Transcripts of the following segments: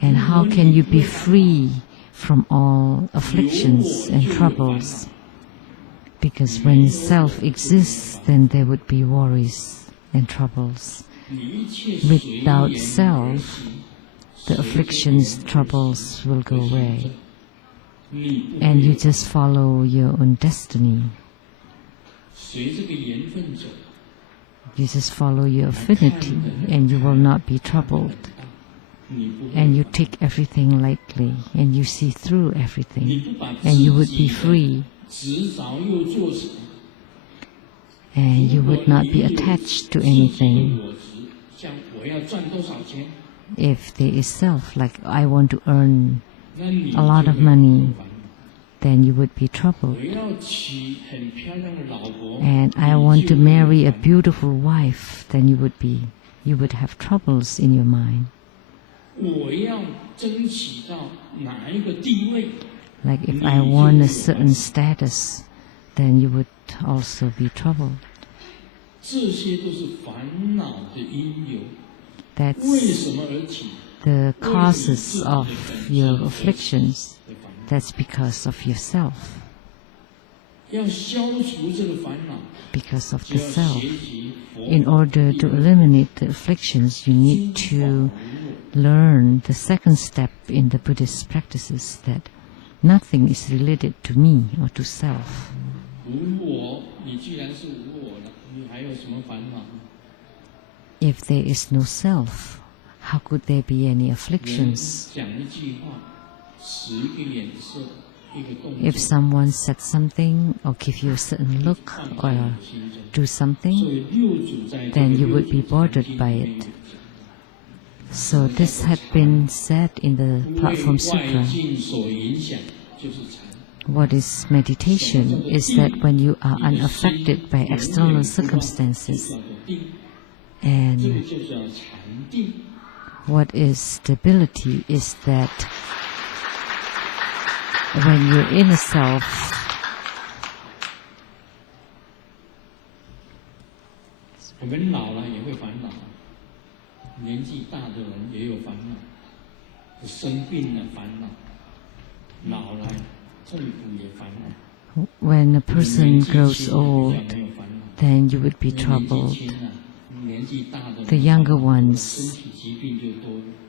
And how can you be free from all afflictions and troubles? Because when self exists, then there would be worries and troubles. Without self, the afflictions, troubles will go away. And you just follow your own destiny. You just follow your affinity, and you will not be troubled. And you take everything lightly, and you see through everything, and you would be free. And you would not be attached to anything. If there is self, like I want to earn a lot of money, then you would be troubled. And I want to marry a beautiful wife, then you would have troubles in your mind. Like if I want a certain status, then you would also be troubled. That's the causes of your afflictions. That's because of yourself. Because of the self. In order to eliminate the afflictions, you need to learn the second step in the Buddhist practices, that nothing is related to me or to self. If there is no self, how could there be any afflictions? If someone said something or give you a certain look or do something, then you would be bothered by it. So this had been said in the Platform Sutra. What is meditation is that when you are unaffected by external circumstances. And what is stability is that when your inner self when a person grows old, then you would be troubled. The younger ones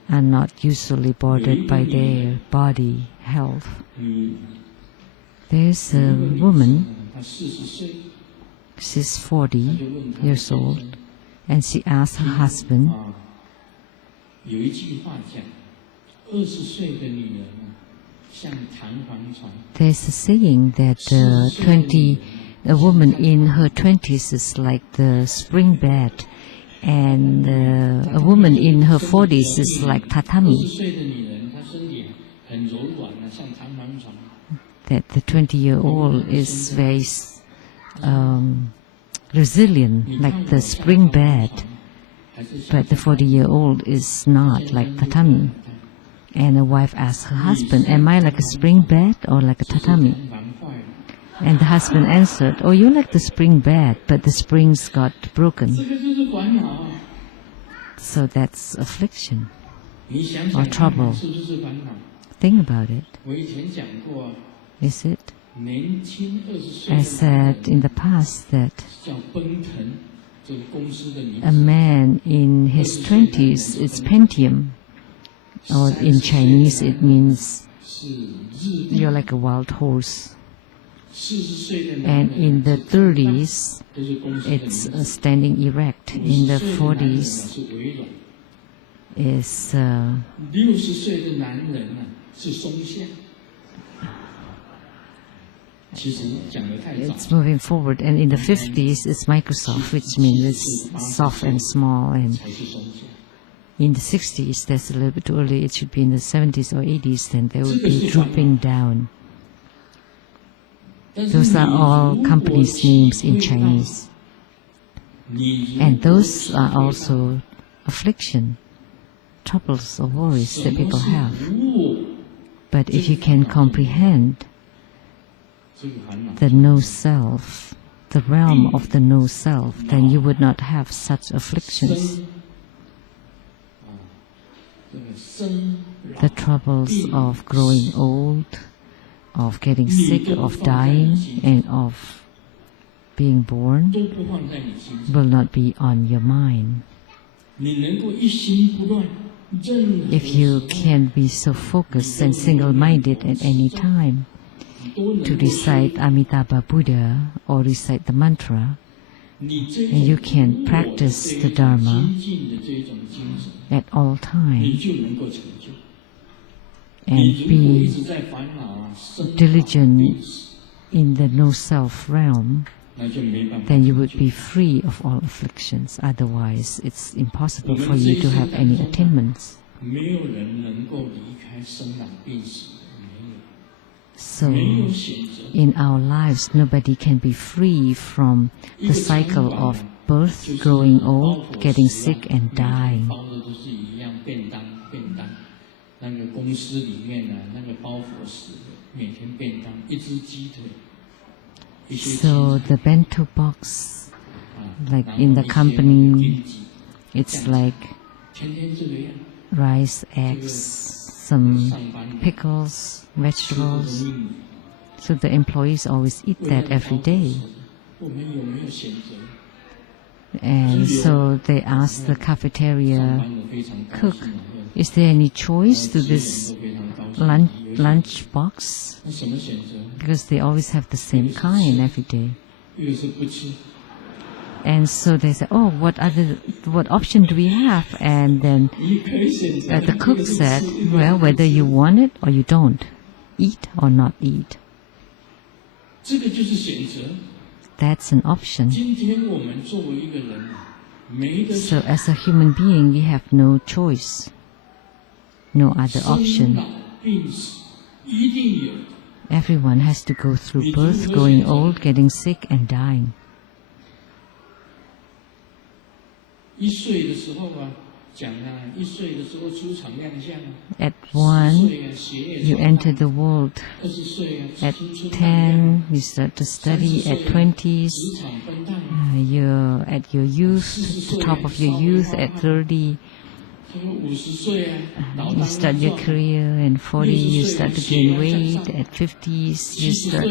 are not usually bothered by their body health. There's a woman, she's 40 years old, and she asked her husband, there's a saying that a woman in her 20s is like the spring bed, and a woman in her 40s is like tatami. That the 20-year-old is very resilient, like the spring bed, but the 40-year-old is not, like tatami. And a wife asked her husband, am I like a spring bed or like a tatami? And the husband answered, oh, you're like the spring bed, but the springs got broken. So that's affliction or trouble. Think about it. Is it? I said in the past that a man in his 20s, it's Pentium, or in Chinese it means you're like a wild horse. And in the 30s, it's standing erect. In the 40s, is it's moving forward. And in the 50s, it's Microsoft, which means it's soft and small. And in the 60s, that's a little bit too early. It should be in the 70s or 80s, then they would be drooping down. Those are all companies' names in Chinese. And those are also affliction, troubles or worries that people have. But if you can comprehend the no-self, the realm of the no-self, then you would not have such afflictions. the troubles of growing old, of getting sick, of dying, and of being born will not be on your mind. If you can be so focused and single-minded at any time to recite Amitabha Buddha or recite the mantra, and you can practice the Dharma at all times and be diligent in the no-self realm, then you would be free of all afflictions. Otherwise, it's impossible for you to have any attainments. So, in our lives, nobody can be free from the cycle of birth, growing old, getting sick, and dying. So the bento box, like in the company, it's like rice, eggs, some pickles, vegetables. So the employees always eat that every day. And so they ask the cafeteria cook, is there any choice to this lunch box? Because they always have the same kind every day. And so they say, oh, what option do we have? And then the cook said, well, whether you want it or you don't, eat or not eat. That's an option. So as a human being, we have no choice, no other option. Everyone has to go through birth, growing old, getting sick, and dying. At 1, you enter the world. At 10, you start to study. At 20s, you're at your youth, the top of your youth. At 30, you start your career. And 40, you start to gain weight. At 50s, you start.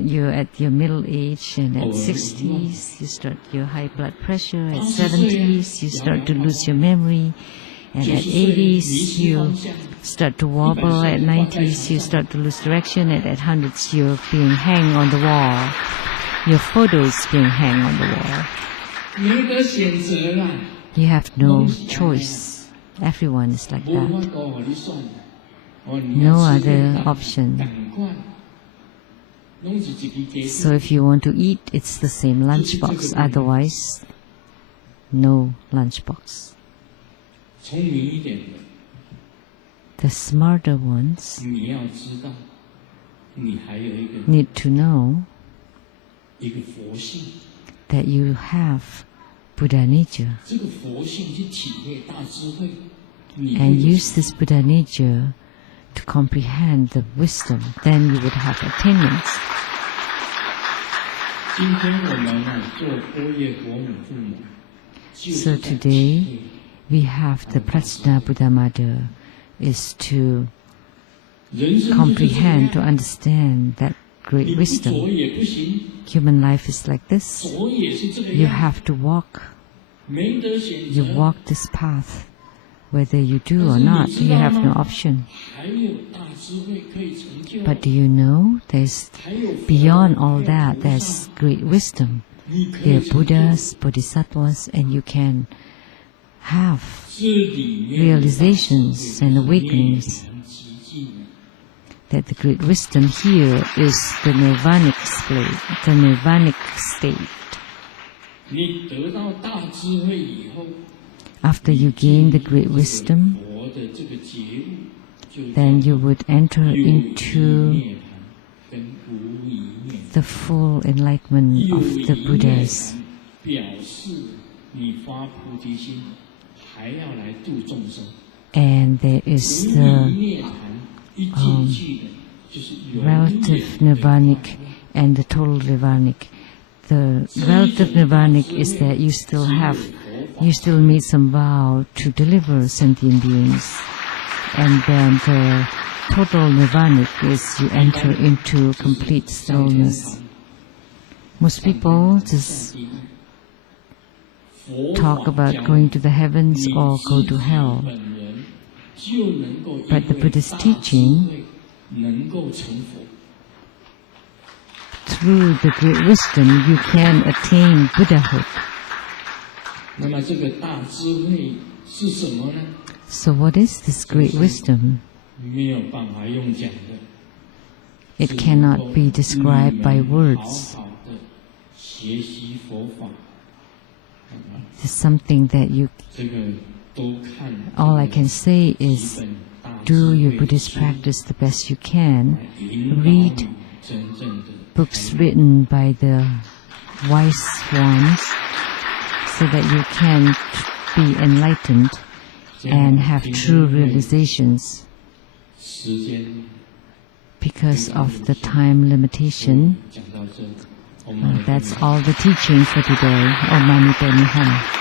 You're at your middle age, and at 60s you start your high blood pressure. At 70s you start to lose your memory, and at 80s you start to wobble. At 90s you start to lose direction, and at 100s you're being hanged on the wall. Your photo is being hanged on the wall. You have no choice. Everyone is like that. No other option. So if you want to eat, it's the same lunchbox. Otherwise, no lunchbox. The smarter ones need to know that you have Buddha nature and use this Buddha nature to comprehend the wisdom. Then you would have attainments. So today we have the Prajna Buddha Mother is to comprehend, to understand that great wisdom. Human life is like this. You have to walk. You walk this path. Whether you do or not, you have no option. But do you know, there's beyond all that, there's great wisdom. There are Buddhas, Bodhisattvas, and you can have realizations and awakenings. That the great wisdom here is the nirvanic state. After you gain the great wisdom, then you would enter into the full enlightenment of the Buddhas. And there is the relative nirvanic and the total nirvanic. The relative nirvanic is that you still have you still need some vow to deliver sentient beings. And then the total nirvana is you enter into complete stillness. Most people just talk about going to the heavens or go to hell. But the Buddhist teaching, through the great wisdom, you can attain Buddhahood. So what is this great wisdom? It cannot be described by words. It's something that all I can say is, do your Buddhist practice the best you can. Read books written by the wise ones so that you can be enlightened and have true realizations. Because of the time limitation, that's all the teaching for today. Om Mani Padme Hum.